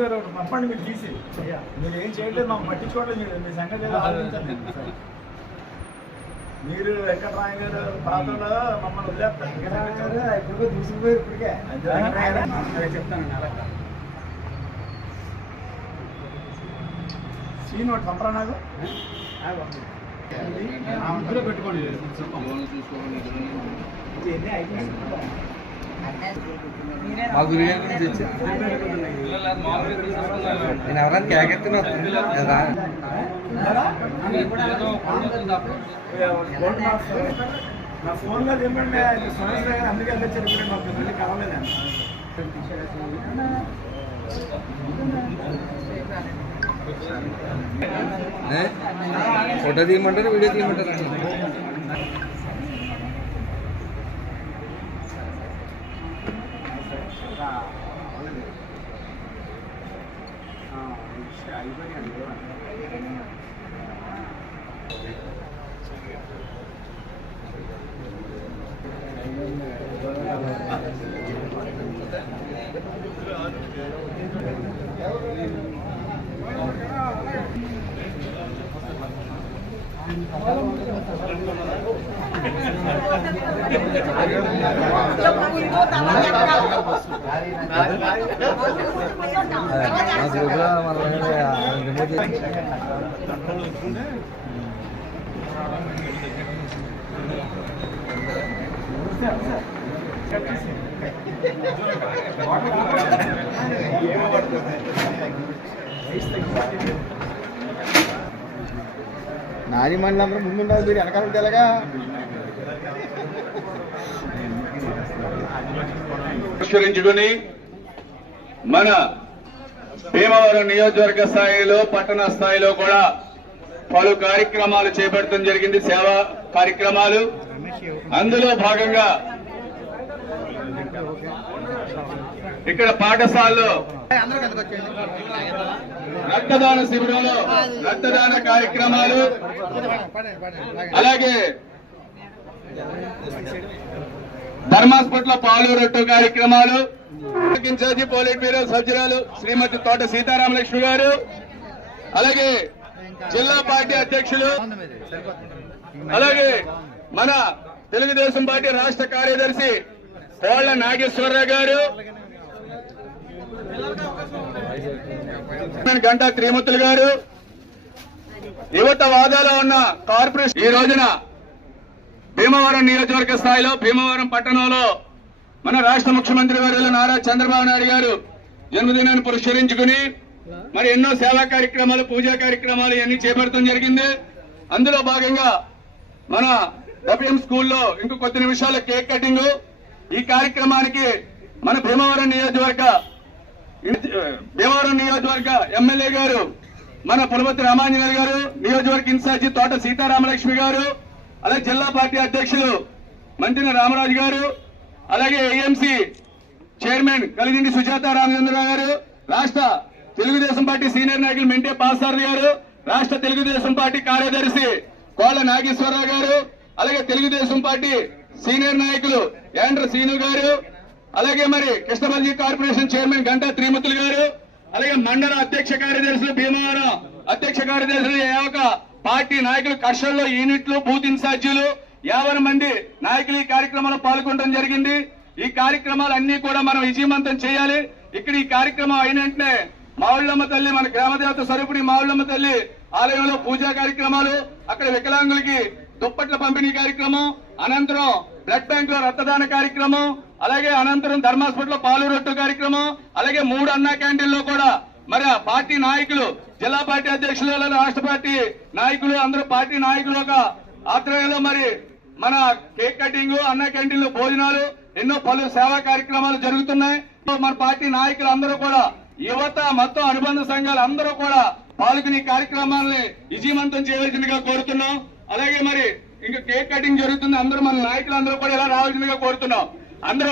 గారు ఒకటి పంపండి, మీరు తీసి మీరు ఏం చేయట్లేదు, మాకు పట్టించుకోవట్లేదు. మీరు మీ సంగతి ఏదో ఆలోచించండి. మీరు వెంకటరాయ గారు పాత్రలో మమ్మల్ని వదిలేస్తారు. ఇప్పుడు దూసుకుపోయి ఇప్పటికే చెప్తానండి. అలా సీన్ ఒకటి పంపరా నాకు ఇందులో పెట్టుకోండి. మా గురుగారి గురించి నేను ఎవరైనా కేకెత్తున్నా కదా. నా ఫోన్లో చెప్పండి, సురేష్ గారు అందుకే చెప్పండి, మాకు మళ్ళీ కావాలేదండి. ఫోటో తీయమంటారు, వీడియో తీయమంటారు అండి. నాని మండలందరూ ముందుండాలి, మీరు వెనకాల ఎలాగా పరిష్కరించుకుని మన భీమవరం నియోజకవర్గ స్థాయిలో పట్టణ స్థాయిలో కూడా పలు కార్యక్రమాలు చేపట్టడం జరిగింది, సేవా కార్యక్రమాలు. అందులో భాగంగా ఇక్కడ పాఠశాలలో రక్తదాన శిబిరంలో రక్తదాన కార్యక్రమాలు, అలాగే ధర్మాస్పట్ల పాలు రొట్టు కార్యక్రమాలు. ఇన్ఛార్జి పోలిట్ బ్యూరో సభ్యురాలు శ్రీమతి తోట సీతారామలక్ష్మి గారు, అలాగే జిల్లా పార్టీ అధ్యక్షులు, అలాగే మన తెలుగుదేశం పార్టీ రాష్ట్ర కార్యదర్శి కోళ్ల నాగేశ్వరరావు గారు, గంటా త్రిమూర్తులు గారు, యువత వాదాలో ఉన్న కార్పొరేషన్ ఈ రోజున భీమవరం నియోజకవర్గ స్థాయిలో భీమవరం పట్టణంలో మన రాష్ట్ర ముఖ్యమంత్రి వర్యులు నారా చంద్రబాబు నాయుడు గారు జన్మదినాన్ని పురస్కరించుకుని మరి ఎన్నో సేవా కార్యక్రమాలు, పూజా కార్యక్రమాలు ఇవన్నీ చేపట్టడం జరిగింది. అందులో భాగంగా మన డబ్ల్యూఎం స్కూల్లో ఇంకో కొద్ది నిమిషాల కేక్ కటింగ్. ఈ కార్యక్రమానికి మన భీమవరం నియోజకవర్గ ఎమ్మెల్యే గారు మన పులపతి రామాంజనేయులు గారు, నియోజకవర్గ ఇన్ఛార్జి తోట సీతారామలక్ష్మి గారు, అలాగే జిల్లా పార్టీ అధ్యక్షులు మంత్రి రామరాజు గారు, అలాగే ఏఎంసీ చైర్మన్ కలిగిండి సుజాత రామచంద్రరావు గారు, రాష్ట్ర తెలుగుదేశం పార్టీ సీనియర్ నాయకులు మెంటే పాసారి గారు, రాష్ట్ర తెలుగుదేశం పార్టీ కార్యదర్శి కోళ్ల నాగేశ్వరరావు గారు, అలాగే తెలుగుదేశం పార్టీ సీనియర్ నాయకులు యాండ్ర సీను గారు, అలాగే మరి కృష్ణమల్జీ కార్పొరేషన్ చైర్మన్ గంటా త్రిమూర్తులు గారు, అలాగే మండల అధ్యక్ష కార్యదర్శులు భీమవరం అధ్యక్ష కార్యదర్శులు ఏవక పార్టీ నాయకులు, కర్షల్లో యూనిట్లు, బూత్ ఇన్ఛార్జీలు 50 మంది నాయకులు ఈ కార్యక్రమంలో పాల్గొనడం జరిగింది. ఈ కార్యక్రమాలన్నీ కూడా మనం విజయవంతం చేయాలి. ఇక్కడ ఈ కార్యక్రమం అయిన వెంటనే మావుళ్ళమ్మ తల్లి, మన గ్రామదేవత స్వరూపుడి మావుళ్ళమ్మ తల్లి ఆలయంలో పూజా కార్యక్రమాలు, అక్కడ వికలాంగులకి దుప్పట్ల పంపిణీ కార్యక్రమం, అనంతరం బ్లడ్ బ్యాంక్ లో రక్తదాన కార్యక్రమం, అలాగే అనంతరం ధర్మాస్పట్ల పాలు రొట్టు కార్యక్రమం, అలాగే 3 అన్నా క్యాంటీన్లో కూడా మరి పార్టీ నాయకులు, జిల్లా పార్టీ అధ్యక్షులు, రాష్ట్ర పార్టీ నాయకులు, అందరూ పార్టీ నాయకులు ఒక ఆధ్వర్యంలో మరి మన కేక్ కటింగ్, అన్నా క్యాంటీన్లో భోజనాలు, ఎన్నో పలు సేవా కార్యక్రమాలు జరుగుతున్నాయి. మన పార్టీ నాయకులు అందరూ కూడా, యువత మొత్తం అనుబంధ సంఘాలు అందరూ కూడా పాల్గొని కార్యక్రమాలని విజయవంతం చేయవలసిందిగా కోరుతున్నాం. అలాగే మరి ఇంకా కేక్ కటింగ్ జరుగుతుంది, అందరూ మన నాయకులు అందరూ కూడా ఇలా రావాల్సిందిగా కోరుతున్నాం. అందరూ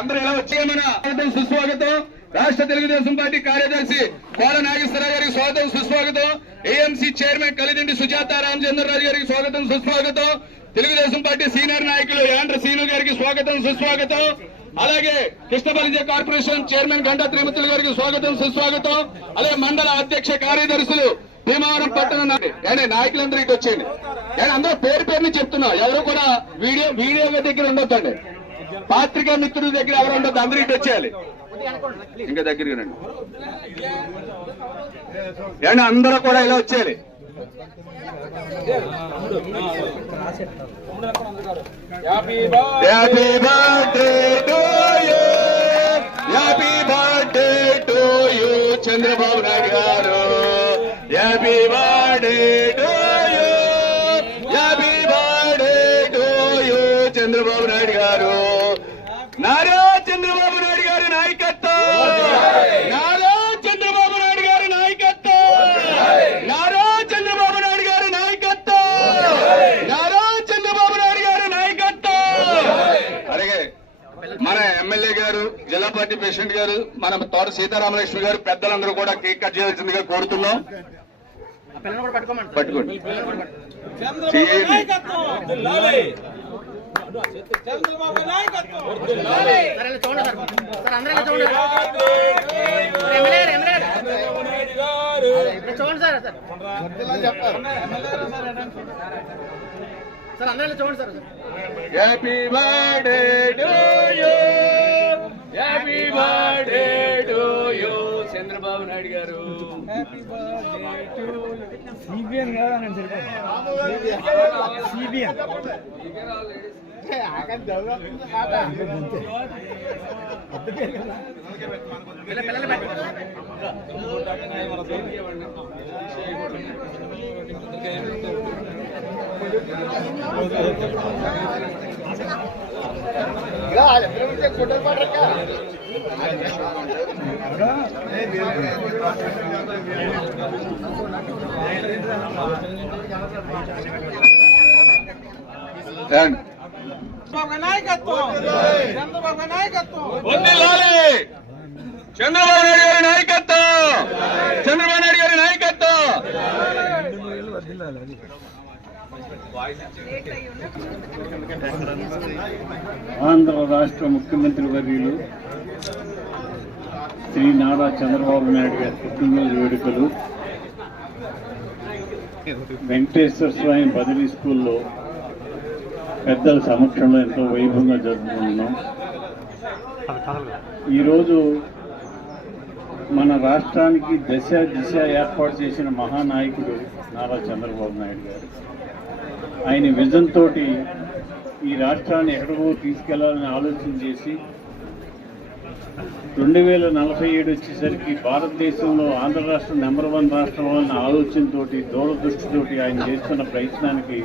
అందరూ ఇలా వచ్చేయమని సుస్వాగతం. రాష్ట్ర తెలుగుదేశం పార్టీ కార్యదర్శి కోళ్ల నాగేశ్వరరావు గారికి స్వాగతం సుస్వాగతం. ఏఎంసీ చైర్మన్ కలిదిండి సుజాత రామచంద్రరాజు గారికి స్వాగతం సుస్వాగతం. తెలుగుదేశం పార్టీ సీనియర్ నాయకులు యాండ్ర సీను గారికి స్వాగతం సుస్వాగతం. అలాగే కృష్ణబలిజ కార్పొరేషన్ చైర్మన్ గంటా త్రిమూర్తులు గారికి స్వాగతం సుస్వాగతం. అలాగే మండల అధ్యక్ష కార్యదర్శులు భీమవరం పట్టణ నాయకులందరూ ఇటు వచ్చేయండి. అందరూ పేరు పేరుని చెప్తున్నా, ఎవరు కూడా వీడియో దగ్గర ఉండొద్దండి. పాత్రికా మిత్రుల దగ్గర ఎవరు ఉండొద్దు, అందరూ ఇటు వచ్చేయాలి. ఇంకా దగ్గరికి రండి. అందరూ కూడా ఇలా వచ్చేయాలి. Happy birthday to you, happy birthday to you Chandrababu Naidu గారు, happy birthday to you, happy birthday to you Chandrababu Naidu గారు. నారా చంద్రబాబు నాయుడు గారి నాయకత్వం, నారా చంద్రబాబు నాయుడు గారి నాయకత్వం, నారా చంద్రబాబు నాయుడు గారి నాయకత్వం, నారా చంద్రబాబు నాయుడు గారి నాయకత్వం. అలాగే మన ఎమ్మెల్యే గారు, జిల్లా పార్టీ ప్రెసిడెంట్ గారు, మన తోట సీతారామలక్ష్మి గారు, పెద్దలందరూ కూడా కేక్ కట్ చేయాల్సిందిగా కోరుతున్నాం. పట్టుకోండి. చంద్రబాబు నాయకత్వం. Happy birthday to you, happy birthday to you Chandrababu Naidu గారు. హ్యాపీ బర్త్డే టు సిబిఎన్ కదా నేను సిబిఎన్ నాయకత్వం, చంద్రబాబు నాయకత్వం, చంద్రబాబు నాయుడు గారి నాయకత్వం, చంద్రబాబు నాయుడు గారి నాయకత్వం. ఆంధ్ర రాష్ట్ర ముఖ్యమంత్రి వర్యులు శ్రీ నారా చంద్రబాబు నాయుడు గారి పుట్టినరోజు వేడుకలు వెంకటేశ్వర స్వామి బదిలీ స్కూల్లో పెద్దల సమక్షంలో ఎంతో వైభవంగా జరుపుకుంటున్నాం. ఈరోజు మన రాష్ట్రానికి దశ దిశ ఏర్పాటు చేసిన మహానాయకుడు నారా చంద్రబాబు నాయుడు గారు. ఆయన విజన్ తోటి ఈ రాష్ట్రాన్ని ఎక్కడికో తీసుకెళ్లాలని ఆలోచన చేసి 2047 వచ్చేసరికి భారతదేశంలో ఆంధ్ర రాష్ట్రం నెంబర్ 1 రాష్ట్రం అనే ఆలోచనతోటి దూరదృష్టితోటి ఆయన చేస్తున్న ప్రయత్నానికి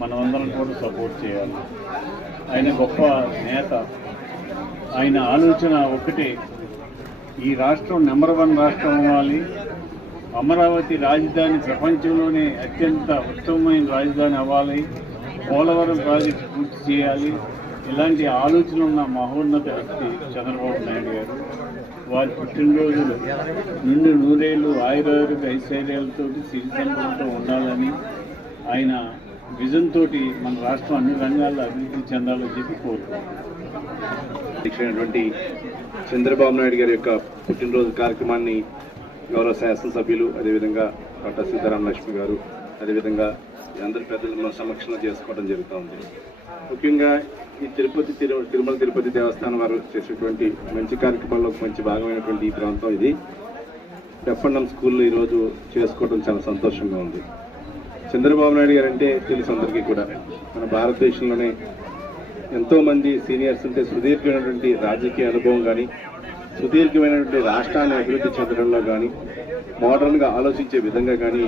మనమందరం కూడా సపోర్ట్ చేయాలి. ఆయన గొప్ప నేత. ఆయన ఆలోచన ఒకటే, ఈ రాష్ట్రం నెంబర్ 1 రాష్ట్రం అవ్వాలి, అమరావతి రాజధాని ప్రపంచంలోనే అత్యంత ఉత్తమమైన రాజధాని అవ్వాలి, పోలవరం ప్రాజెక్టు పూర్తి చేయాలి. ఇలాంటి ఆలోచన ఉన్న మహోన్నత వ్యక్తి చంద్రబాబు నాయుడు గారు. వారి పుట్టినరోజులు నిండు నూరేళ్లు ఆయురారోగ్య ఐశ్వర్యాలతో సిరి సంపదలతో ఉండాలని ఆయన విజన్ తోటి మన రాష్ట్రం అన్ని రంగాల్లో అభివృద్ధి చెందాలని చెప్పి కోరుకుంటున్నాం. చంద్రబాబు నాయుడు గారి యొక్క పుట్టినరోజు కార్యక్రమాన్ని గౌరవ శాసనసభ్యులు, అదేవిధంగా కోట సీతారామలక్ష్మి గారు, అదేవిధంగా అందరి పెద్దలు మన సమక్షంలో చేసుకోవడం జరుగుతూ ఉంది. ముఖ్యంగా ఈ తిరుమల తిరుపతి దేవస్థానం వారు చేసేటువంటి మంచి కార్యక్రమాల్లో మంచి భాగమైనటువంటి ఈ ప్రాంతం ఇది. ఎఫ్ఎంఎం స్కూల్లో ఈరోజు చేసుకోవడం చాలా సంతోషంగా ఉంది. చంద్రబాబు నాయుడు గారు అంటే తెలుసు అందరికీ కూడా, మన భారతదేశంలోనే ఎంతోమంది సీనియర్స్ ఉంటే సుదీర్ఘమైనటువంటి రాజకీయ అనుభవం కానీ, సుదీర్ఘమైనటువంటి రాష్ట్రాన్ని అభివృద్ధి చెందడంలో కానీ, మోడర్న్గా ఆలోచించే విధంగా కానీ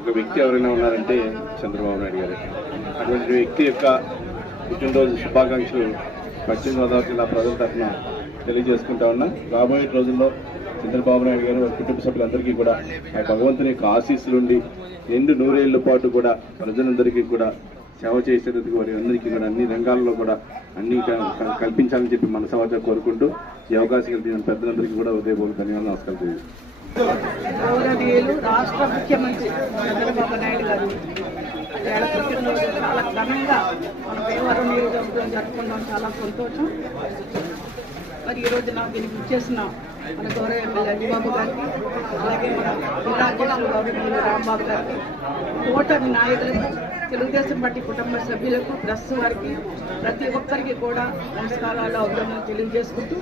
ఒక వ్యక్తి ఎవరైనా ఉన్నారంటే చంద్రబాబు నాయుడు గారు. అటువంటి వ్యక్తి యొక్క పుట్టినరోజు శుభాకాంక్షలు పశ్చిమ గోదావరి జిల్లా ప్రజల తరఫున తెలియజేసుకుంటా ఉన్నా. రాబోయే రోజుల్లో చంద్రబాబు నాయుడు గారు వారి కుటుంబ సభ్యులందరికీ కూడా ఆ భగవంతుని యొక్క ఆశీస్సులుండి నిండు నూరేళ్ల పాటు కూడా ప్రజలందరికీ కూడా సేవ చేసేందుకు వారి అందరికీ కూడా అన్ని రంగాల్లో కూడా అన్ని కల్పించాలని చెప్పి మనసావాచ కోరుకుంటూ ఈ అవకాశం కల్పించిన పెద్దలందరికీ కూడా ఉదయపూర్వక ధన్యవాదాలు, నమస్కారం తెలియజేస్తాను. గౌరవనీయులు రాష్ట్ర ముఖ్యమంత్రి చంద్రబాబు నాయుడు గారు పుట్టినరోజు చాలా ఘనంగా మన భీమవరం నియోజకవర్గం జరుపుకోవడం చాలా సంతోషం. మరి ఈరోజు నాకు దీనికి ఇచ్చేసిన మన గౌరవ ఎమ్మెల్యే అంజిబాబు గారికి, అలాగే మన జిల్లా అధ్యక్షులు గౌరవ రాంబాబు గారికి, కూటమి నాయకులకు, తెలుగుదేశం పార్టీ కుటుంబ సభ్యులకు, ప్రెస్ వారికి, ప్రతి ఒక్కరికి కూడా నమస్కారాలు, అభినందనలు తెలియజేసుకుంటూ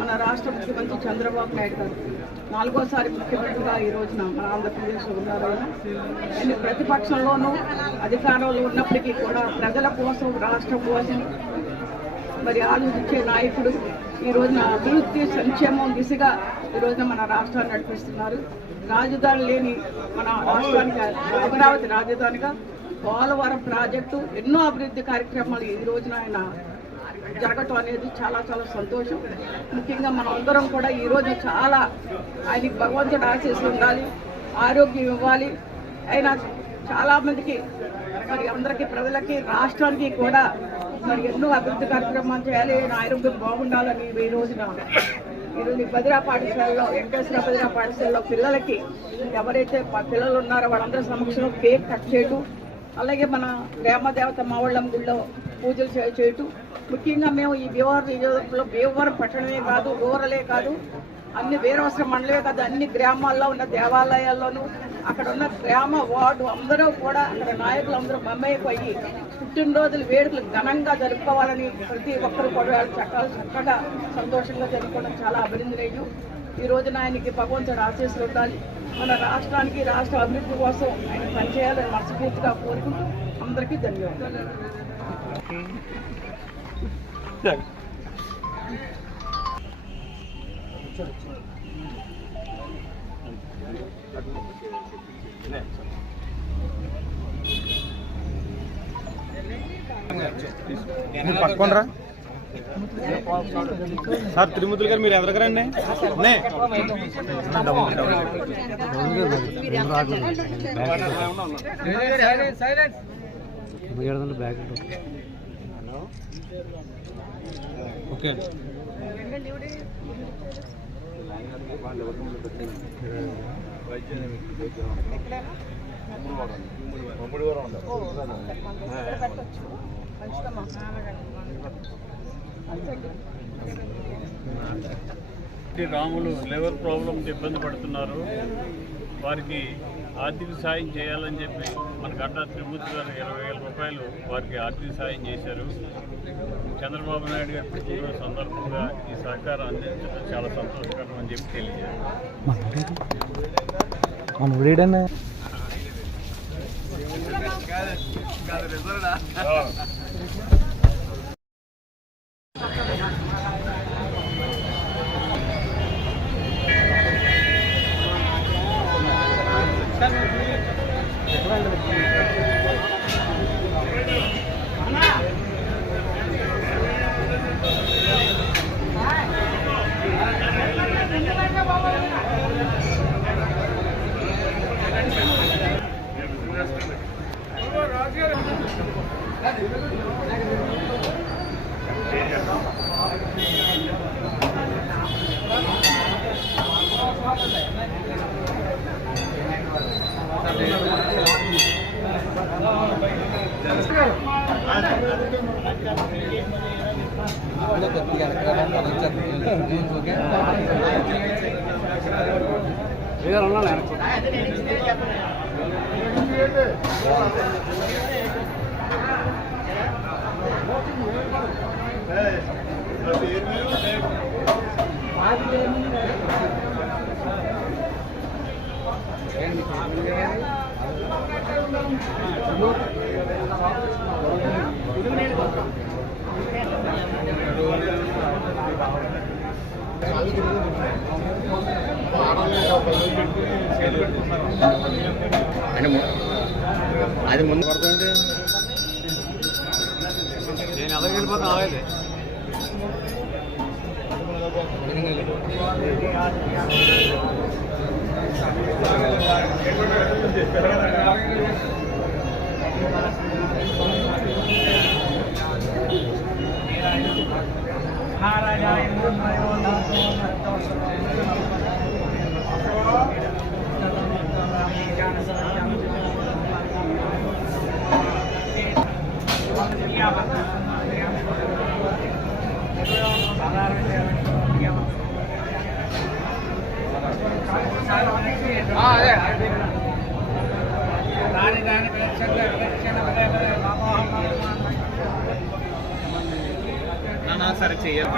మన రాష్ట్ర ముఖ్యమంత్రి చంద్రబాబు నాయుడు గారు 4వ ముఖ్యమంత్రిగా ఈ రోజున మన ఆంధ్రప్రదేశ్లో ఉన్నారు. ఆయన ప్రతిపక్షంలోనూ అధికారంలో ఉన్నప్పటికీ కూడా ప్రజల కోసం, రాష్ట్రం కోసం మరి ఆలోచించే నాయకుడు. ఈ రోజున అభివృద్ధి, సంక్షేమం దిశగా ఈ రోజున మన రాష్ట్రాన్ని నడిపిస్తున్నారు. రాజధాని లేని మన రాష్ట్రానికి అమరావతి రాజధానిగా, పోలవరం ప్రాజెక్టు, ఎన్నో అభివృద్ధి కార్యక్రమాలు ఈ రోజున ఆయన జరగటం అనేది చాలా చాలా సంతోషం. ముఖ్యంగా మనం అందరం కూడా ఈ రోజు చాలా ఆయనకి భగవంతుడు ఆశీస్సులు ఉండాలి, ఆరోగ్యం ఇవ్వాలి. ఆయన చాలామందికి మరి అందరికీ, ప్రజలకి, రాష్ట్రానికి కూడా మరి ఎన్నో అభివృద్ధి కార్యక్రమాలు చేయాలి. ఆయన ఆరోగ్యం బాగుండాలని ఈ రోజున బదిరా పాఠశాలలో, వెంకటేశ్వర బదిరా పాఠశాలలో పిల్లలకి, ఎవరైతే పిల్లలు ఉన్నారో వాళ్ళందరి సమక్షంలో కేక్ కట్ చేయటం, అలాగే మన గ్రామదేవత మావళ్ళం గుళ్ళో పూజలు చేయటం. ముఖ్యంగా మేము ఈ భీమవరం నియోజకవర్గంలో, భీమవరం పట్టణమే కాదు, రూరలే కాదు, అన్ని వీరవసర మండలమే కాదు, అన్ని గ్రామాల్లో ఉన్న దేవాలయాల్లోనూ అక్కడ ఉన్న గ్రామ వార్డు అందరూ కూడా, అక్కడ నాయకులు అందరూ మమ్మయ్యపోయి పుట్టినరోజులు వేడుకలు ఘనంగా జరుపుకోవాలని ప్రతి ఒక్కరు కూడా చక్కగా సంతోషంగా జరుపుకోవడం చాలా అభినందనీయం. ఈ రోజున ఆయనకి భగవంతుడు ఆశీస్సులు ఉండాలి. మన రాష్ట్రానికి, రాష్ట్ర అభివృద్ధి కోసం ఆయన పనిచేయాలని మనస్ఫూర్తిగా కోరుకుంటూ అందరికీ ధన్యవాదాలు. పట్టుకోండిరా సార్. తిరుమతులు గారు మీరు ఎదరగరండి. ఓకే రాములు లివర్ ప్రాబ్లంతో ఇబ్బంది పడుతున్నారు. వారికి ఆర్థిక సాయం చేయాలని చెప్పి మన గంటా తిరుమూర్తి గారు 20,000 రూపాయలు వారికి ఆర్థిక సాయం చేశారు. చంద్రబాబు నాయుడు గారి పుట్టినరోజు సందర్భంగా ఈ సహకారం అందించడం చాలా సంతోషకరం అని చెప్పి తెలియజేయాలి. అది ముందు పడుతుంది. నేను అదరికి వెళ్ళిపోతాను. అలాగే సాధారణ సరే చెయ్యాలి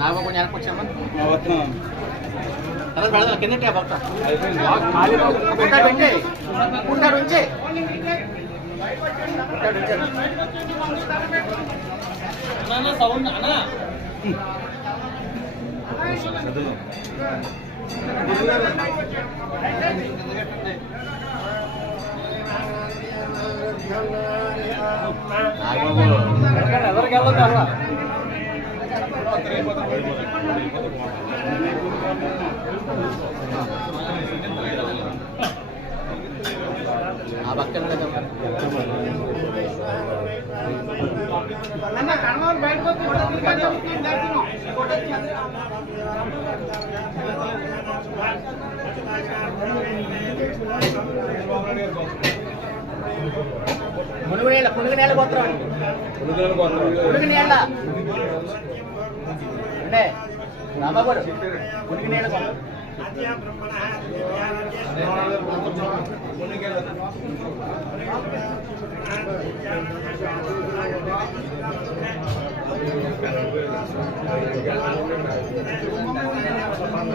నాకు కొంచెం వెనకొచ్చామా తర్వాత పెడదా కింద భక్త సౌండ్ అనా ఎవరికి వెళ్ళదు అలా ఆ పక్కన పునుగు నేల గోత్రం పునుగు నేల అంటే రామాగోడు పునుగు నేల గోత్రం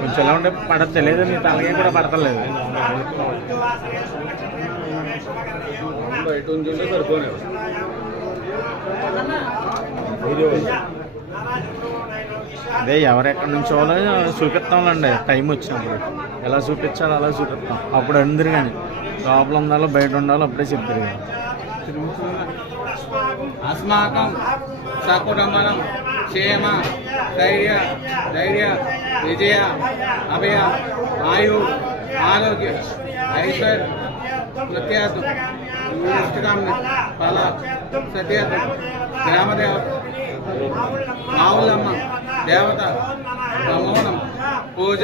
కొంచెం ఎలా ఉంటే పడతలేదు, నీ తలగే కూడా పడతలేదు. అదే ఎవరెక్కడి నుంచో చూపిస్తాంలేండి, టైం వచ్చినప్పుడు ఎలా చూపించాలో అలా చూపిస్తాం. అప్పుడు అందరు కానీ లోపల ఉండాలో బయట ఉండాలో అప్పుడే చెప్తారు కానీ. అస్మాకం సకుటుంబం క్షేమ ధైర్య విజయ అభయ ఆయు ఆరోగ్య ఐశ్వర్య ప్రత్యార్థం ఇష్టకామ్య ఫల సత్యార్థం గ్రామదేవ ఆవులమ్మ దేవత బ్రహ్మవనం పూజ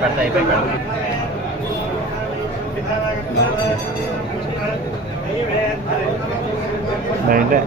పెడతా అయిపోయి బయటే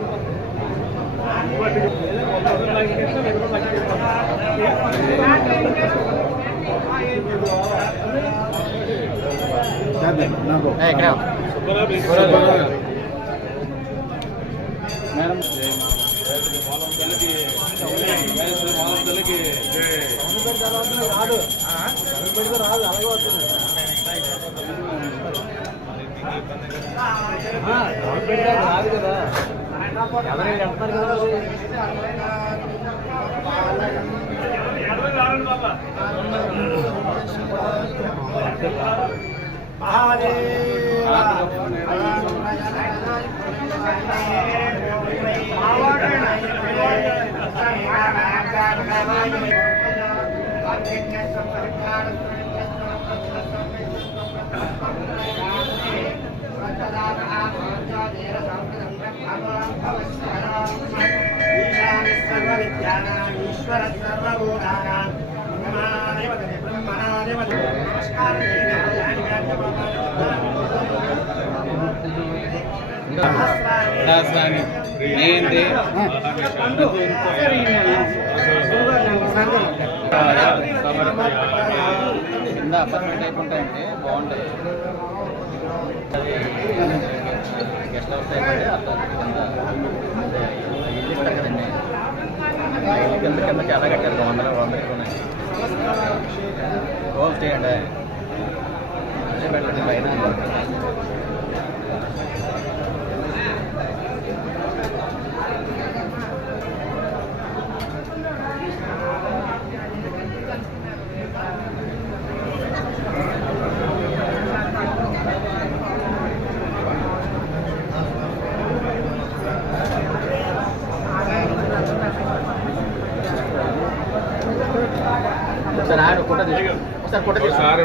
కింద అపార్ట్మెంట్ టైప్ ఉంటాయండి, బాగుంటాయి. గెస్ట్ హౌస్ టైప్ అంటే కింద ఇల్లు ఇస్తారు కదండి, కింద కింద చాలా కట్టారు. 100 ఉన్నాయి. హోమ్ స్టే అండి, అదే పెట్టండి పైన. ఒకసారి ఫోటో ఒకసారి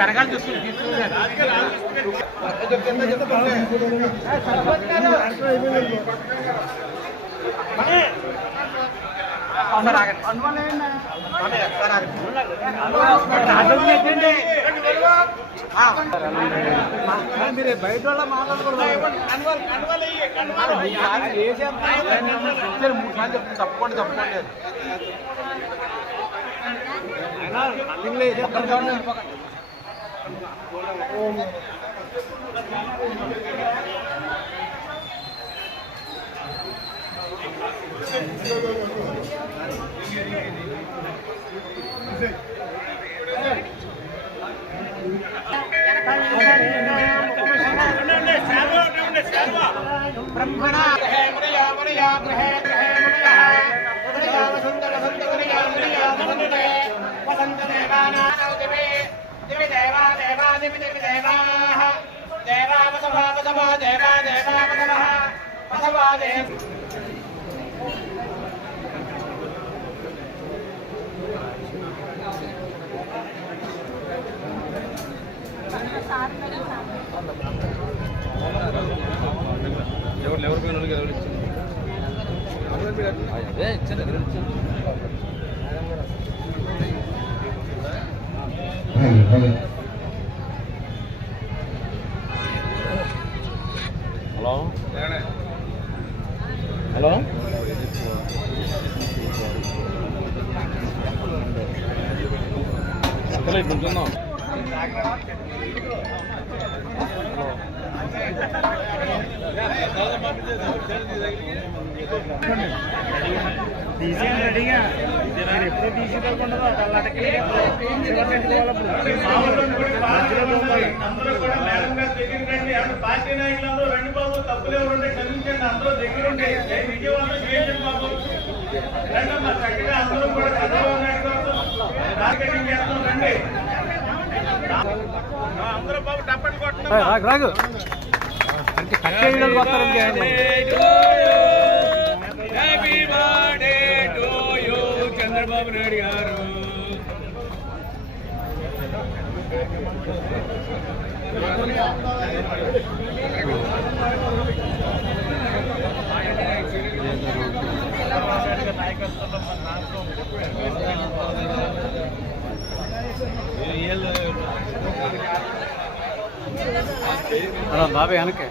వెనకాల చూసుకుని మీరు బయట వాళ్ళ మాట్లాడకూడదు. 3 సార్లు చెప్తాను, తప్పకుండా హలో హలో అక్కడ ఇట్లుంటున్నాం. రెడీగా ఎప్పుడో తీసుకోకుండా పార్టీ నాయకులందరూ రెండు బాబు తప్పులు ఎవరుంటే క్షమించండి, అందరూ దగ్గరుండి విజయవాడ చేయండి బాబు. రండమ్మా, చక్కగా అందరూ కూడా చంద్రబాబు నాయుడు మార్కెటింగ్ చేస్తాం. రండి అందరూ బాబు టప్పని కొట్టండి. చంద్రబాబు నాయుడు గారు బాబాయ్ వెనకే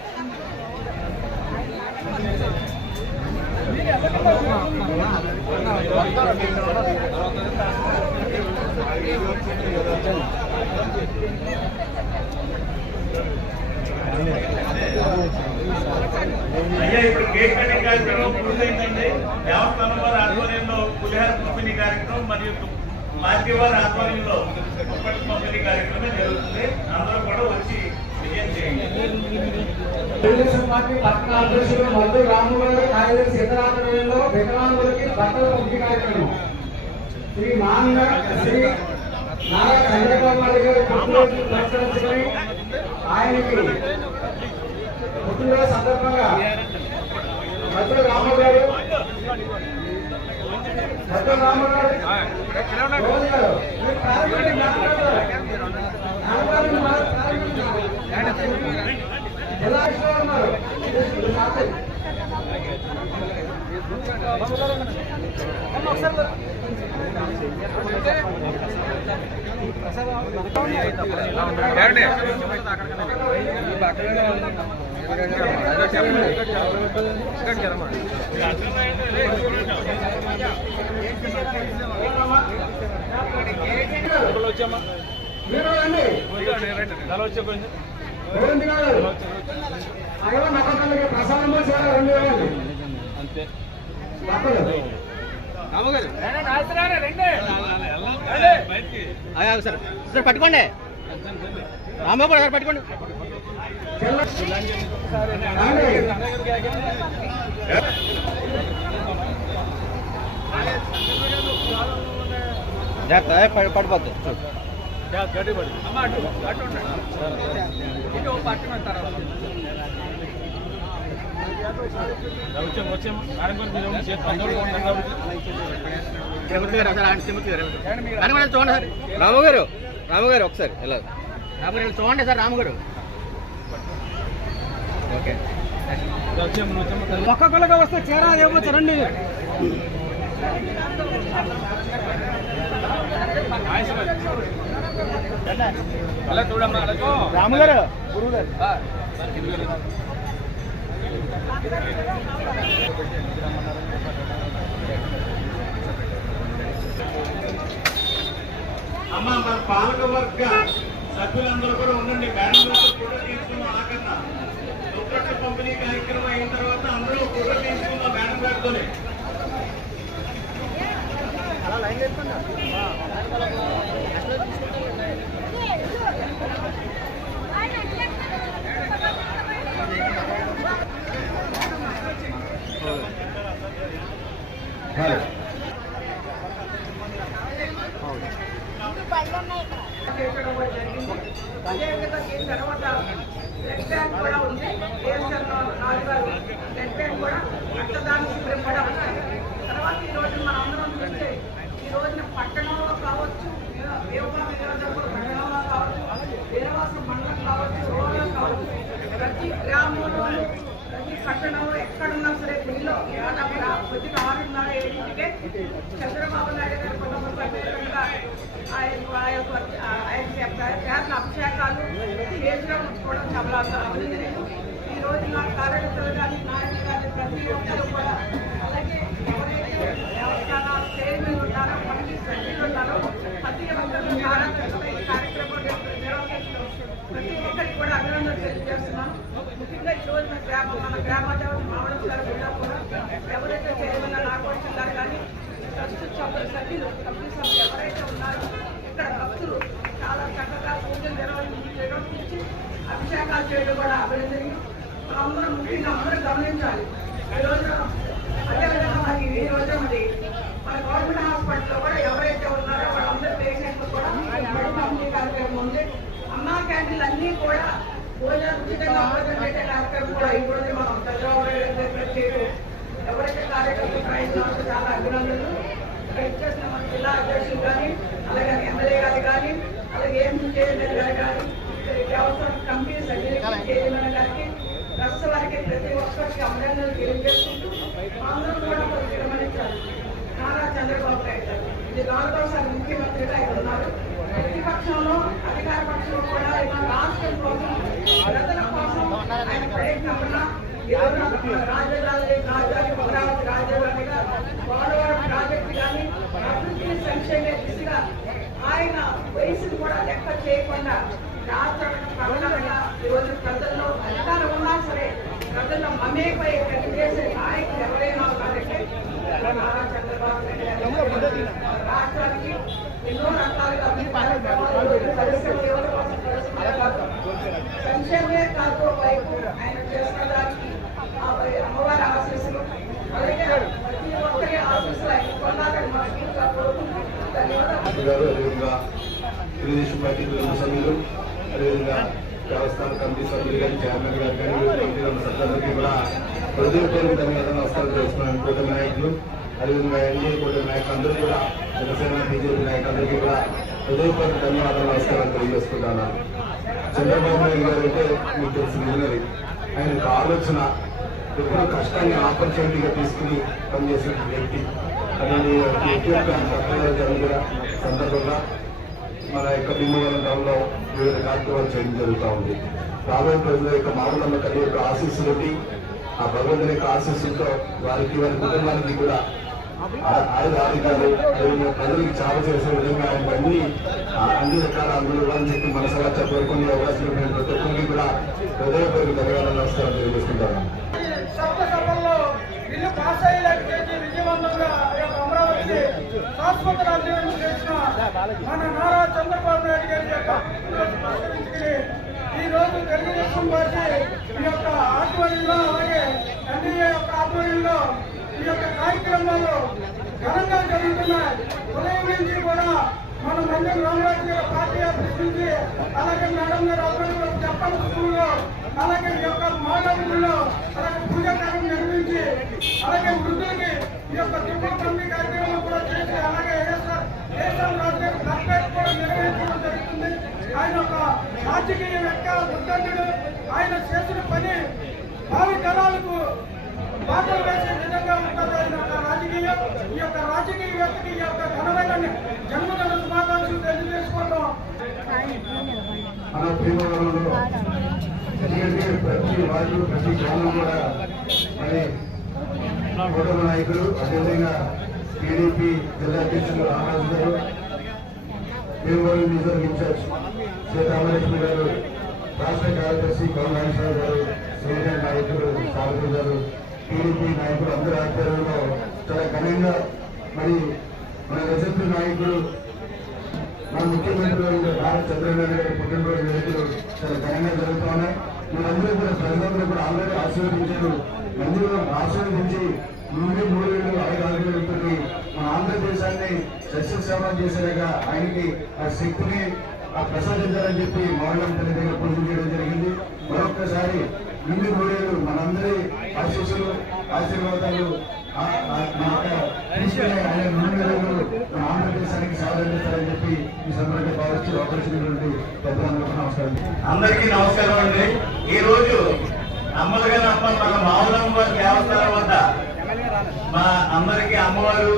అయ్యా ఇప్పుడు కేక్ కటింగ్ కార్యక్రమం పూర్తయిందండి. దేవస్థానం వారి ఆధ్వర్యంలో పులిహార పంపిణీ కార్యక్రమం మరియు పార్టీ వారి ఆధ్వర్యంలో దుప్పటి పంపిణీ కార్యక్రమం జరుగుతుంది. అందరూ కూడా వచ్చి విజయం చేయండి. తెలుగుదేశం పార్టీ పట్టణ అధ్యక్షులు మల్లు రాము గారు కార్యదర్శి ఇతరాధ్వర్యంలో వికలాంగులకి బట్టల పంపిణీ కార్యక్రమం శ్రీ మాంగా శ్రీ నారా చంద్రబాబు నాయుడు గారు పుట్టినరోజు పురస్కరించుకొని ఆయనకి పుట్టినరోజు సందర్భంగా మల్లు రాము గారు రోజు గారు మీరు ప్రారంభించి మాట్లాడతారు. ఎలా ఉన్నారు మీరు రండి అయ్యో నమ్మకాలకి ప్రసాదం రెండు అంతే సార్ పట్టుకోండి రాంబాబు గారు పట్టుకోండి. పడిపోద్దు చూడండి సార్ రాము గారు ఒకసారి ఎలా రాము గారు చూడండి సార్ రాము గారు. ఓకే ఒక్కొక్కరుగా వస్తే చేరా ఏమొచ్చు రండి. రాము గారు గురువు గారు అమ్మ మన పాలక వర్గ సభ్యులందరూ కూడా ఉండండి. మేడం ఫోటో తీసుకున్నాం. ఆకన్నా దుప్పట్ల పంపిణీ కార్యక్రమం అయిన తర్వాత అందరూ ఫోటో తీసుకున్నాం మేడం గారితోనే. అదేవిధంగా దీని తర్వాత బ్లడ్ బ్యాంక్ కూడా ఉంది. బ్లడ్ బ్యాంక్ కూడా రక్తదాన శిబిరం కూడా ఉంది. తర్వాత ఈ రోజు మనం అందరం చూస్తే ఈ రోజున పట్టణంలో కావచ్చు, పట్టణంలో కావచ్చు, వీరవాసం మండలం కావచ్చు, రోడ్లో కావచ్చు, ప్రతి గ్రామంలో ప్రతి పట్టణంలో ఎక్కడున్నా సరే గుడిలో కొద్దిగా 6:30-7కే చంద్రబాబు నాయుడు గారి కుటుంబ సభ్యులుగా ఆయన అభిషేకాలు చేతిలో ఉంచుకోవడం చాలా అభినందనీయం. ఈ రోజు నా కార్యకర్తలు కానీ నాయకులు కానీ ప్రతి ఒక్కరు కూడా, అలాగే ఎవరైతే దేవస్థానాలు చైర్మన్ ఉన్నారో, కమిటీ సభ్యులు ఉన్నారో ప్రతి ఒక్కరు చాలా కష్టమైన ఈ కార్యక్రమం నిర్వహించడం ప్రతి ఒక్కరికి కూడా అభినందనలు తెలియజేస్తున్నాను. ముఖ్యంగా ఈ రోజు మన గ్రామాదేవత మామూలు గారు కూడా ఎవరైతే చైర్మన్ నాగోషం గారు కానీ ట్రస్ట్ సభ్యులు కమిటీ సభ్యులు ఎవరైతే ఉన్నారో ఇక్కడ భక్తులు చాలా చక్కగా పూజలు నిర్వహించి అభిషేకాలు చేయడం కూడా అభినందనీయం. అందరం ముఖ్యంగా అందరూ గమనించాలి. ఈ రోజు అదేవిధంగా మరి ఈ రోజు మరి మన గవర్నమెంట్ హాస్పిటల్లో కూడా ఎవరైతే ఉన్నారో వాళ్ళందరూ పేషెంట్లు కూడా బడి పంపిణీ కార్యక్రమం ఉంది. అన్నా క్యాంటీన్లు అన్నీ కూడా భోజనం ఉచితంగా భోజనం పెట్టే కార్యక్రమం కూడా ఈ రోజు మనం చంద్రబాబు నాయుడు చేయడం ఎవరైతే కార్యకర్తలు ప్రయత్నాలు చాలా అభినందనలు. ఇక్కడ ఇచ్చేసిన మన జిల్లా అధ్యక్షులు కానీ, అలాగే ఎమ్మెల్యే గారు కానీ, అలాగే ఏమి చేయలేదు కానీ వ్యవసాయ కమిటీ సభ్యులకి చేయమని గారికి ట్రస్ట్ వారికి ప్రతి ఒక్కరికి అభినందనలు తెలియజేసుకుంటూ అందరూ కూడా విరమణించారు. నారా చంద్రబాబు నాయుడు గారు ఇది 4వసారి ముఖ్యమంత్రిగా ఆయన ఉన్నారు. ప్రతిపక్షంలో అధికార పక్షంలో కూడా ఆయన రాష్ట్రం కోసం ప్రజల కోసం ఆయన ప్రయత్నం రాజధాని అమరావతి రాజధానిగా పోలవరం ప్రాజెక్టు కానీ అభివృద్ధి సంక్షేమ దిశగా ఆయన వయసును కూడా లెక్క చేయకుండా రాష్ట్ర ప్రధానంగా ఈరోజు ప్రజల్లో అధికారం ఉన్నా సరే ప్రజల్లో మమేకై పనిచేసే నాయకులు ఎవరైనా ఉన్నారంటే నారా చంద్రబాబు నాయుడు రాష్ట్రానికి ఎన్నో రకాలుగా సంక్షేమే కాదు వైపు ఆయన చేసిన దానికి అమ్మవారి ఆశీస్సులు అలాగే ప్రతి ఒక్కరి ఆశీస్సులు ఆయన కొన్నారని మనస్ఫూర్తిగా కోరుకుంటూ ధన్యవాదాలు. తెలుగుదేశం పార్టీ కుటుంబ సభ్యులు అదేవిధంగా దేవస్థాన కమిటీ సభ్యులు కానీ చైర్మన్ గారు కానీ కమిటీ సభ్యులందరికీ కూడా హృదయపూర్వక ధన్యవాదాలు నమస్కారం చేస్తున్నాను. కూటమి నాయకులు అదేవిధంగా ఎన్డీఏ కూటమి నాయకులు అందరూ కూడా జనసేన బీజేపీ నాయకులందరికీ కూడా హృదయపూర్వక ధన్యవాదాలు నమస్కారం తెలియజేసుకుంటాను. చంద్రబాబు నాయుడు గారు అంటే మీకు తెలిసినది ఆయనకు ఆలోచన ఎప్పుడు కష్టాన్ని ఆపర్చునిటీగా తీసుకుని పనిచేసిన వ్యక్తి. అలాగే జరిగిన సందర్భంగా మన యొక్క భీమవరం టౌన్లో వివిధ కార్యక్రమాలు చేయడం జరుగుతూ ఉంది. రాబోయే ప్రజల యొక్క మామూలు తల్లి యొక్క ఆశీస్సులకి ఆ భగవంతుని యొక్క ఆశీస్సులతో వారికి వారి కుటుంబానికి కూడా ఆయన ఆధికారులు అదేవిధంగా ప్రజలకు చావ చేసే విధంగా ఆయన అన్ని రకాల అందులో అని చెప్పి మనసుగా చెప్పకుండా అవకాశం ప్రతి ఒక్కరికి కూడా హృదయపూర్వక ధన్యవాదాలు నమస్కారం తెలియజేసుకుంటాను. సభలో బిల్లు పాస్ అయ్యేలాంటి విజయవంతంగా అమరావతి శాశ్వత రాజ్యాంగం చేసిన మన నారా చంద్రబాబు నాయుడు గారి యొక్క పరిష్కరించుకుని ఈ రోజు తెలుగుదేశం పార్టీ ఈ యొక్క ఆధ్వర్యంలో అలాగే ఎన్డీఏ యొక్క ఆధ్వర్యంలో ఈ యొక్క కార్యక్రమాలు ఘనంగా జరుగుతున్నాయి. ఉదయం నుంచి కూడా మన మండలి రామరాజు గారి పార్టీ ఆఫీస్ నుంచి అలాగే మేడం గారు ఆధ్వర్యంలో చెప్పాలి స్కూల్లో అలాగే ఈ యొక్క మాటల్లో అలాగే పూజా కార్యం నిర్వహించి అలాగే వృద్ధులకి ఈ యొక్క దిగువ పంపిణీ కార్యక్రమం కూడా చేసి అలాగే ఏఎస్ఆర్ రాజు కూడా నిర్వహించడం జరుగుతుంది. ఆయన ఒక రాజకీయ వ్యక్తి ఉద్దండుడు. ఆయన చేసిన పని భావి తరాలకు బాటలు వేసే విధంగా ఉంటుంది. ఆయన ఒక రాజకీయ ఈ యొక్క రాజకీయ వ్యక్తికి ఈ యొక్క ఘనమైన జన్మదిన శుభాకాంక్షలు తెలియజేసుకోవడం మన భీమవరంలో ఎందుకంటే ప్రతి వాళ్ళు ప్రతి గ్రామం కూడా మరి కూటమి నాయకులు అదేవిధంగా టీడీపీ జిల్లా అధ్యక్షులు రామరాజు గారు, భీమవరం నియోజకవర్గ ఇన్ఛార్జ్ సీతారామలక్ష్మి గారు, రాష్ట్ర కార్యదర్శి గౌరవేశ్వర గారు, సీనియర్ నాయకులు సారథి గారు, టీడీపీ నాయకులు అందరి ఆధ్వర్యంలో చాలా ఘనంగా మరి మన రెజెంట్ నాయకులు మన ముఖ్యమంత్రి నారా చంద్రబాబు గారి పుట్టినరోజు వేడుకలు చాలా ఘనంగా జరుగుతూ ఉన్నాయి. మీరందరూ కూడా ప్రజలందరూ కూడా ఆల్రెడీ ఆశీర్వదించారు. మందిలో ఆశీర్వదించి 3 ఏళ్ళు 5 ఏళ్ళతో మన ఆంధ్రదేశాన్ని సస్యశ్యామలం చేసేలాగా ఆయనకి ఆ శక్తిని ప్రసాదించాలని చెప్పి మౌనం తల్లి దగ్గర పూజ చేయడం జరిగింది. మరొక్కసారి 3 ఏళ్ళు మనందరి ఆశీస్సులు ఆశీర్వాదాలు తీసుకునే ఆయన 3 ఏళ్ళు మన ఆంధ్రదేశానికి సేవ అందిస్తారని చెప్పి ఈ సందర్భంగా భావిస్తూ అవకాశమైనటువంటి పెద్దలందరికీ నమస్కారం. అందరికీ నమస్కారం అండి. ఈ రోజు అమ్మగారమ్మ మన మావులమ్మ దేవస్థానం వద్ద మా అందరికీ అమ్మవారు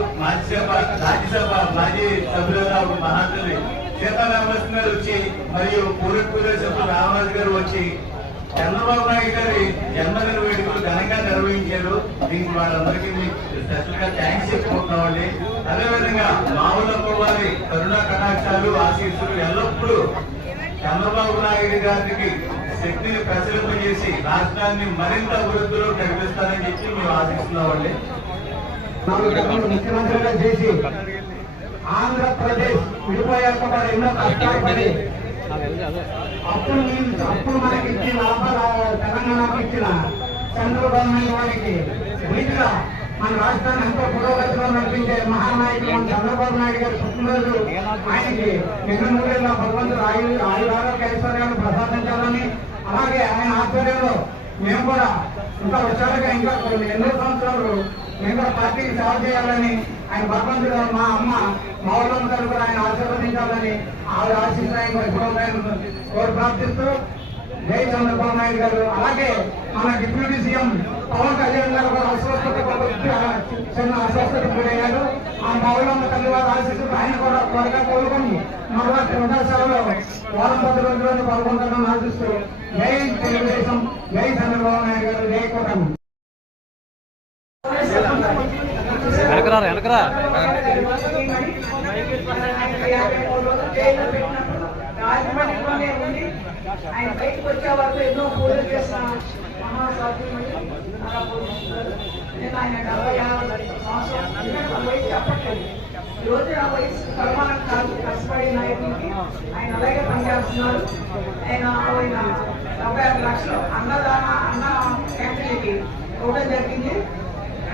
రాజ్యసభ మాజీ సభ్యులుగా మహాతల్లి సీతారామలక్ష్మి గారు వచ్చి మరియు పూర్వ సభ్యులు రామరాజు గారు వచ్చి చంద్రబాబు నాయుడు గారి జన్మదిన వేడుకలు ఘనంగా నిర్వహించారు. దీనికి వాళ్ళందరికీ స్పెషల్ గా థ్యాంక్స్ చెప్పుకుంటున్నామండి. అదేవిధంగా మావులమ్మ వారి కరుణా కటాక్షాలు ఆశీస్సులు ఎల్లప్పుడూ చంద్రబాబు నాయుడు గారికి శక్తిని ప్రసరింపజేసి రాష్ట్రాన్ని మరింత అభివృద్ధిలో నడిపిస్తారని చెప్పి మేము ఆశిస్తున్నామండి. ముఖ్యమంత్రిగా చేసి ఆంధ్రప్రదేశ్ విడిపోయాక వారు ఎన్నో కష్టాలు పడి అప్పుడు మనకి ఇచ్చిన తెలంగాణకు ఇచ్చిన చంద్రబాబు నాయుడు వారికి వీటిగా మన రాష్ట్రాన్ని ఎంతో పురోగతిలో నడిపించే మహానాయకుడు మన చంద్రబాబు నాయుడు గారి పుట్టినరోజు ఆయనకి 2 ఏళ్ళ భగవంతుడు ఆయురారోగ్య ఐశ్వర్యాన్ని ప్రసాదించాలని అలాగే ఆయన ఆధ్వర్యంలో మేము కూడా ఇంకా వచ్చాక ఇంకా ఎన్నో సంవత్సరాలు మేము కూడా పార్టీకి సేవ చేయాలని ఆయన భగవంతుడు మా అమ్మ మౌలమ్మ గారు కూడా ఆయన ఆశీర్వదించాలని ఆవిడ ఆశీర్వాదం ఎప్పుడో కోరు ప్రార్థిస్తూ జై చంద్రబాబు నాయుడు గారు. అలాగే మన డిప్యూటీ సీఎం పవన్ కళ్యాణ్ గారు కూడా చిన్న అస్వస్థత గురయ్యారు. ఆ మౌలమ్మ తల్లి వారు ఆశిస్తూ ఆయన కూడా త్వరగా కోలుకొని మరొక ప్రదర్శనలో వారం 10 రోజుల్లో పాల్గొంటారని ఆశిస్తూ జై తెలుగుదేశం, జై చంద్రబాబు నాయుడు గారు, జై కూటమి. ఆయన బయటకు వచ్చే వరకు ఎన్నో పూజలు చేసిన మహాసాధ్యమని నేను ఆయన 76 సంవత్సరాలు వయసు చెప్పట్లేదు. ఈ రోజు నా వయసు పరిమాణం కాదు, కష్టపడి నాయకుడికి ఆయన అలాగే పనిచేస్తున్నారు. ఆయన 76 లక్షలు అన్న ఫ్యామిలీకి ఇవ్వడం జరిగింది.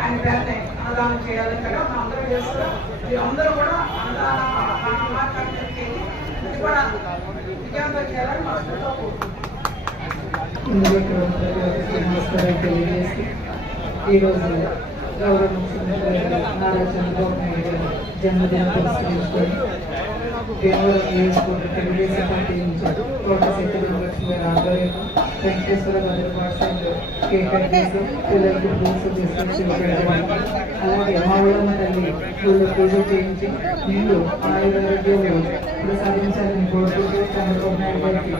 ఆయన పేరునే అన్నదానం చేయాలని కదా మనం అందరూ చేస్తున్నాం. మీరందరూ కూడా అన్నదానం ఇది కూడా విజయంతో చేయాలని మనసుతో నమస్కారం తెలియజేసి ఈరోజు గౌరవ ముఖ్యమంత్రి నారా చంద్రబాబు నాయుడు గారి జన్మదినం పురస్కరించుకొని భీమవరం నియోజకవర్గ తెలుగుదేశం పార్టీ ఇన్ఛార్జ్ తోట సీతారామలక్ష్మి గారి ఆధ్వర్యంలో వెంకటేశ్వర భద్ర పాఠశాలలో కేక్ కట్ చేసి పిల్లలకి ఫ్రూట్స్ తీసుకొచ్చి పెట్టడం, అలాగే మౌలమ్మ తల్లి పూజలు చేయించి ఇల్లు ఆయురారోగ్యాలు ప్రసాదించాలని కోరుకుంటూ చంద్రబాబు నాయుడు గారికి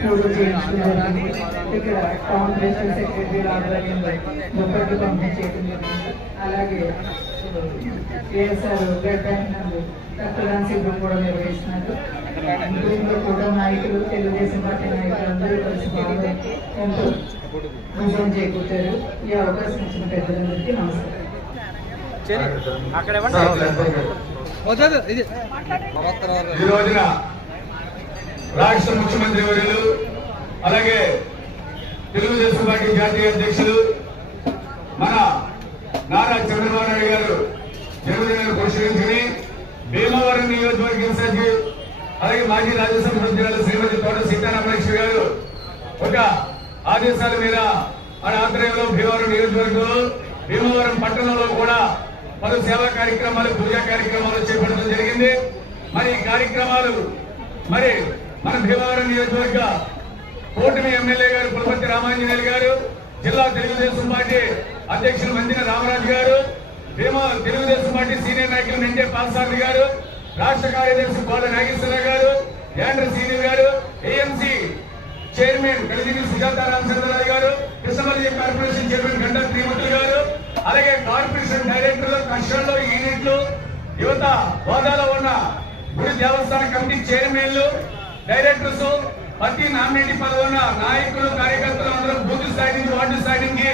పూజలు చేయించుకున్నారని ఇక్కడ టౌన్ ప్రెసిడెంట్ సెక్రటరీ ఆధ్వర్యంలో మొక్కట్లు పంపిణీ చేయడం జరిగింది. అలాగే ఏఎస్ఆర్ బ్లడ్ బ్యాంక్ నందు రక్తదాన శిబిరం కూడా నిర్వహిస్తున్నారు. ఇందులో కూడా నాయకులు, తెలుగుదేశం పార్టీ నాయకులు అందరూ కలిసి బాగా ఎంతో విజయం చేకూర్చారు. ఈ అవకాశం ఇచ్చిన పెద్దలందరికీ నమస్కారం. ఈ రోజున రాష్ట్ర ముఖ్యమంత్రి వర్యులు అలాగే తెలుగుదేశం పార్టీ జాతీయ అధ్యక్షులు మన నారా చంద్రబాబు నాయుడు గారు జన్మదినాన్ని పురస్కరించుకుని భీమవరం నియోజకవర్గ ఇన్ఛార్జి అలాగే మాజీ రాజ్యసభ సభ్యురాలు శ్రీమతి తోట సీతారామలక్ష్మి గారు ఒక ఆదేశాల మీద మన ఆధ్వర్యంలో భీమవరం నియోజకవర్గంలో భీమవరం పట్టణంలో కూడా పలు సేవా కార్యక్రమాలు, పూజా కార్యక్రమాలు చేపట్టడం జరిగింది. మరి ఈ కార్యక్రమాలు మరి మన భీమవరం నియోజకవర్గ కూటమి ఎమ్మెల్యే గారు పులపర్తి రామాంజనేయులు గారు, జిల్లా తెలుగుదేశం పార్టీ అధ్యక్షులు మందిన రామరాజు గారు, తెలుగుదేశం పార్టీ సీనియర్ నాయకులు మెంటే పాల్సారి గారు, రాష్ట్ర కార్యదర్శి కోల నాగేశ్వరరావు గారు, యాండ్ర సీనియర్ గారు, ఏఎంసీ చైర్మన్ కలిదిని సుజాత రామచంద్రరావు గారు, కృష్ణమల్లి కార్పొరేషన్ చైర్మన్ గంటా శ్రీమతులు గారు, అలాగే కార్పొరేషన్ డైరెక్టర్లు, కష్టాల్లో యూనిట్లు, యువత హోదాలో ఉన్న గుడి దేవస్థాన కమిటీ చైర్మన్లు, డైరెక్టర్స్, ప్రతి నామినేటి పదవి ఉన్న నాయకులు, కార్యకర్తలు అందరూ బూత్ స్థాయి నుంచి వార్డు స్థాయి నుంచి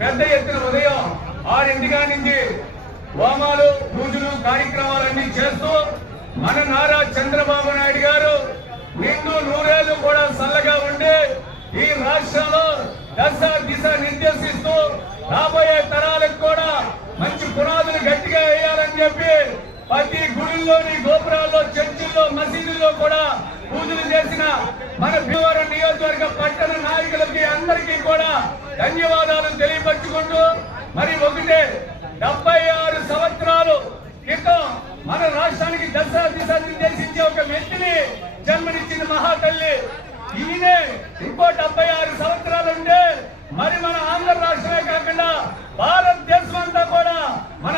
పెద్ద ఎత్తున ఉదయం 6 నుంచి హోమాలు, పూజలు, కార్యక్రమాలన్నీ చేస్తూ మన నారా చంద్రబాబు నాయుడు గారు నిండు నూరేళ్లు కూడా చల్లగా ఉండి ఈ రాష్ట్రంలో దశ దిశ నిర్దేశిస్తూ రాబోయే తరాలకు కూడా మంచి పునాదులు గట్టిగా వేయాలని చెప్పి ప్రతి గుడిల్లోని గోపురాల్లో, చర్చిల్లో, మసీదుల్లో కూడా పూజలు చేసిన మన భీమవరం నియోజకవర్గ పట్టణ నాయకులకి అందరికీ కూడా ధన్యవాదాలు తెలియపరుచుకుంటూ మరి 76 సంవత్సరాలు క్రితం మన రాష్ట్రానికి దశ దిశ నిర్దేశించే ఒక వ్యక్తిని జన్మనిచ్చిన మహాతల్లి ఈయనే ఇంకో 76 సంవత్సరాలు ఉంటే మరి మన ఆంధ్ర రాష్ట్రమే కాకుండా భారతదేశం అంతా కూడా మన